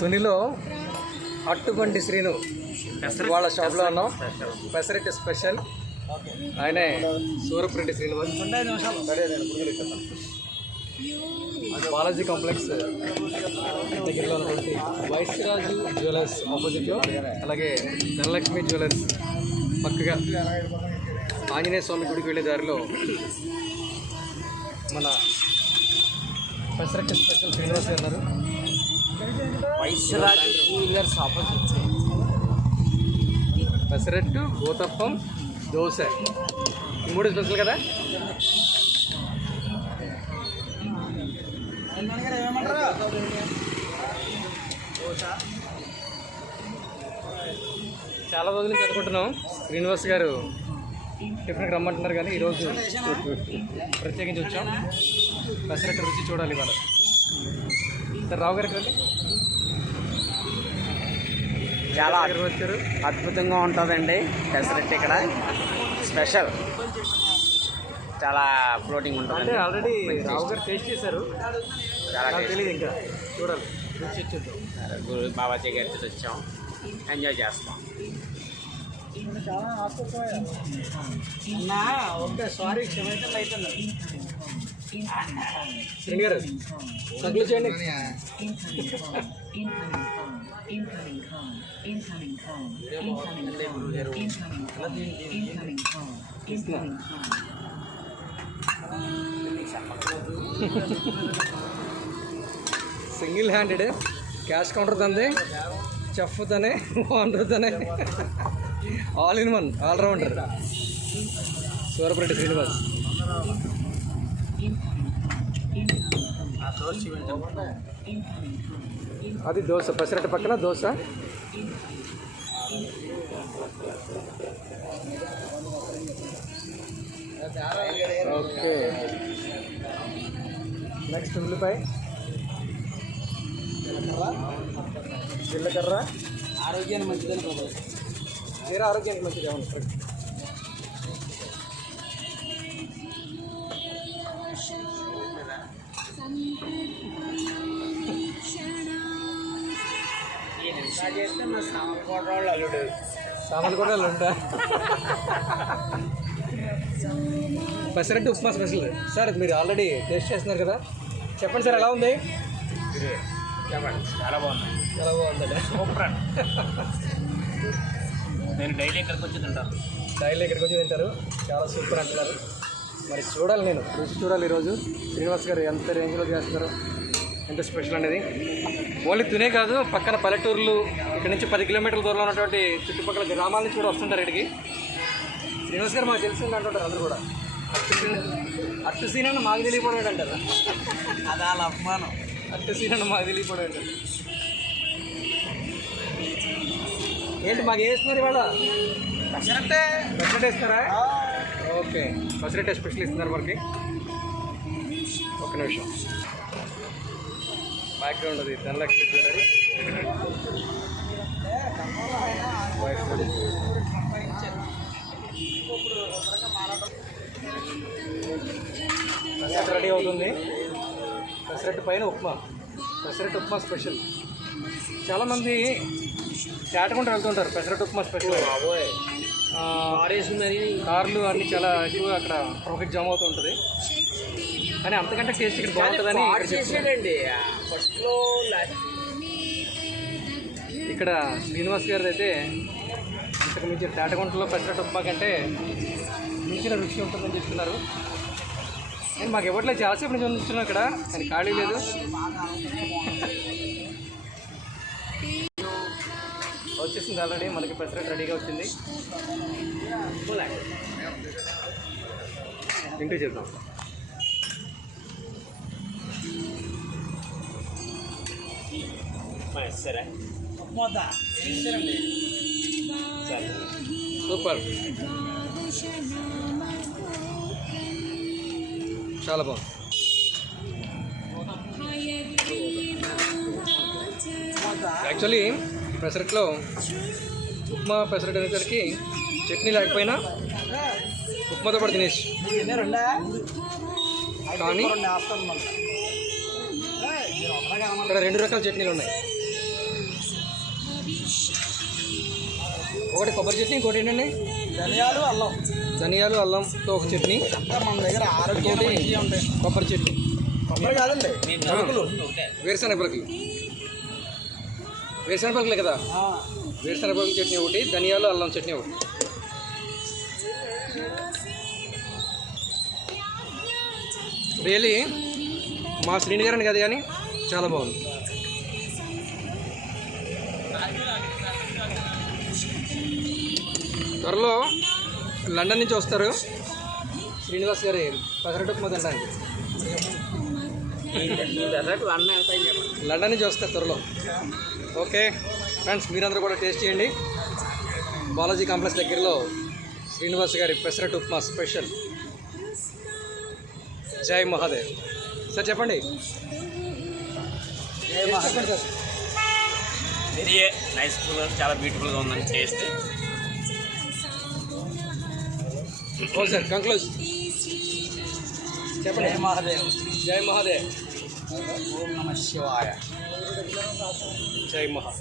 తునిలో అట్టుబండి శ్రీను వాళ్ళ షాప్లో ఉన్నాం. పెసరెట్ స్పెషల్ ఆయనే సూరప్రెడ్డి శ్రీనివాస్. బాలాజీ కాంప్లెక్స్ దగ్గరలో ఉన్నటువంటి వైస్రాజు జ్యువెలర్స్ ఆపోజిట్లో అలాగే ధనలక్ష్మి జ్యువెలర్స్ పక్కగా ఆంజనేయ స్వామి గుడికి వెళ్ళే దారిలో మన pesarattu special Srinivas garu viceroy jewellers opposite. Pesarattu గోతప్పం dosa ఈ మూడు స్పెషల్ కదా? చాలా రోజుల నుంచి అనుకుంటున్నాం. శ్రీనివాస్ గారు టిఫిన్కి రమ్మంటున్నారు కానీ ఈరోజు ప్రత్యేకించి వచ్చాం. పెసరట్టు రుచి చూడాలి ఇవాళ. సార్ రావు గారికి రండి చాలా వచ్చారు? అద్భుతంగా ఉంటుందండి పెసరట్టు ఇక్కడ. స్పెషల్. చాలా ఫ్లోటింగ్ అంటే ఉంటుంది ఆల్రెడీ రావు గారు టేస్ట్ చేశారు. చాలా తెలియదు ఇంకా. చూడాలి. గురు బాబాజీ గారితో వచ్చాం. ఎంజాయ్ చేస్తాం. ఓకే సారీ శ్రీని గారు తగ్గులు చేయండి సింగిల్ హ్యాండెడ్ క్యాష్ కౌంటర్ తంది చెఫ్ తనే ఓనర్ తనే all in one allrounder Surapareddy Srinivas అది దోశ పెసరట్టు పక్కన దోశ. ఓకే. నెక్స్ట్ ఉల్లిపాయ. జీలకర్ర. ఆరోగ్యాన్ని మంచిదని జీరా ఆరోగ్యానికి మంచిది అవును సామాన్లు కూడా ఉంటా పెసరట్టు ఉప్మా స్పెషల్. సార్ మీరు ఆల్రెడీ టేస్ట్ చేస్తున్నారు కదా. చెప్పండి సార్ ఎలా ఉంది? చెప్పండి చాలా బాగుంది. బాగుందండి సూపర్ అండి. నేను డైలీ ఇక్కడికి వచ్చి తింటాను. డైలీ ఇక్కడికి వచ్చి తింటారు. చాలా సూపర్ అంటున్నారు. మరి చూడాలి నేను. రుచి చూడాలి ఈరోజు. శ్రీనివాస్ గారు ఎంత రేంజ్లో చేస్తున్నారు? ఎంత స్పెషల్ అనేది. ఓన్లీ తునే కాదు పక్కన పల్లెటూర్లు ఇక్కడ నుంచి పది కిలోమీటర్ల దూరంలో ఉన్నటువంటి చుట్టుపక్కల గ్రామాల నుంచి కూడా వస్తుంటారు ఇక్కడికి. శ్రీనివాస్ గారు మాకు తెలిసింది అంటుంటారు అందరూ కూడా. అట్టు సీన్ అట్టు సీన్ అని మాకు తెలియకపోవడం అంటారు. అది వాళ్ళ అభిమానం. అట్టు సీన్ అని మాకు తెలియకపోవడం అంటారు. ఏంటి మాకు వేస్తున్నారు ఇవాళ? పెసరట్టే బడ్జెట్ ఇస్తారా ఓకే. ఫెసిలిటీ స్పెషల్ ఇస్తున్నారు మనకి. ఒక నిమిషం. బ్యాక్గ్రౌండ్ అది ధనలక్ష్మి జ్యువెలరీ పెసరట్టు రెడీ అవుతుంది. పెసరెట్ పైన ఉప్మా. పెసరెట్ ఉప్మా స్పెషల్ చాలామంది చాటకుండా వెళ్తుంటారు. పెసరట్టు ఉప్మా స్పెషల్ ఆ, కార్లు అన్ని చాలా ఎక్కువ అక్కడ ట్రాఫిక్ జామ్ అవుతూ ఉంటుంది. కానీ అంతకంటే టేస్ట్ ఇక్కడ బాగుంటుందని ఇక్కడ శ్రీనివాస్ గారిది అయితే ఇంతకు మించి తాటగుంటలో పెసరట్టు ఉప్మా కంటే మించిన రుచి ఉంటుందని చెప్తున్నారు. నేను మాకు ఇవ్వట్లేదు చాలాసేపు నుంచి ఉంచున్నాం ఇక్కడ కానీ ఖాళీ లేదు. వచ్చేసింది ఆల్రెడీ మనకి పెసరట్టు రెడీగా వచ్చింది. ఇంటూ చెప్తాం సరే సూపర్. చాలా బాగుంది. యాక్చువల్లీ పెసరట్లో ఉప్మా పెసరట్ అనేసరికి చట్నీ లేకపోయినా ఉప్మాతో పాటు తినేసి కానీ ఇక్కడ రెండు రకాల చట్నీలు ఉన్నాయి. ఒకటి కొబ్బరి చట్నీ ఇంకోటి ఏంటండి? ధనియాలు అల్లం. ధనియాలు అల్లంతో ఒక చట్నీ. మన దగ్గర ఆరోగ్యం కొబ్బరి చట్నీ. కొబ్బరి కాదండి వేరుశనగ పిలకలు వేరుశనగ కదా? వేరుశనగ చట్నీ ఒకటి ధనియాలు అల్లం చట్నీ ఒకటి. రియలీ మా శ్రీని గారని కదా కానీ చాలా బాగుంది. త్వరలో లండన్ నుంచి వస్తారు. శ్రీనివాస్ గారి పసరట్టు ఉప్మా లండన్ నుంచి వస్తారు త్వరలో. ఓకే ఫ్రెండ్స్ మీరందరూ కూడా టేస్ట్ చేయండి. బాలాజీ కాంప్లెక్స్ దగ్గరలో శ్రీనివాస్ గారి పెసరట్ ఉప్మా స్పెషల్. జై మహాదేవ్. సార్ చెప్పండి. వెరీ నైస్ ఫుల్ చాలా బ్యూటిఫుల్గా ఉందని టేస్ట్ సార్ కంక్లూజ్ చెప్పండి. జై మహాదేవ్. జై మహాదేవ్. ఓం నమ శివాయ. జై మహా.